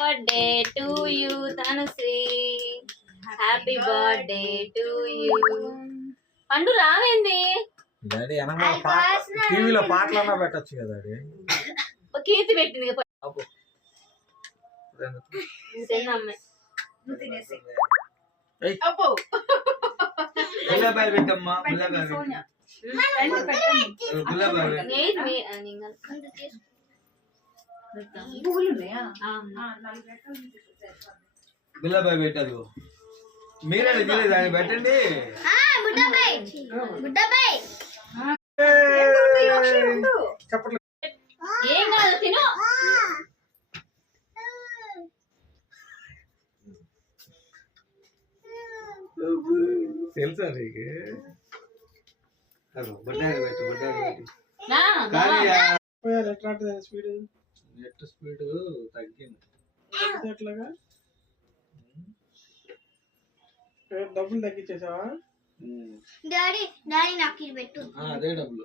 Birthday to you Tanushree, happy birthday to you. పండు రావేంది daddy టీవీలో పాటలన్నా పెట్టచ్చు కదా డాడీ. కీర్తి పెట్టింది గులాబాయ్ పెట్టదు. మీరే దాన్ని పెట్టండి. చెప్పట్లు ఏం కాదు తిను. తెలుసా నీకు? నెట్ స్పీడ్ తగ్గింది. ఎట్లాగా డబ్బులు తగ్గించేసావా? అదే డబ్బులు.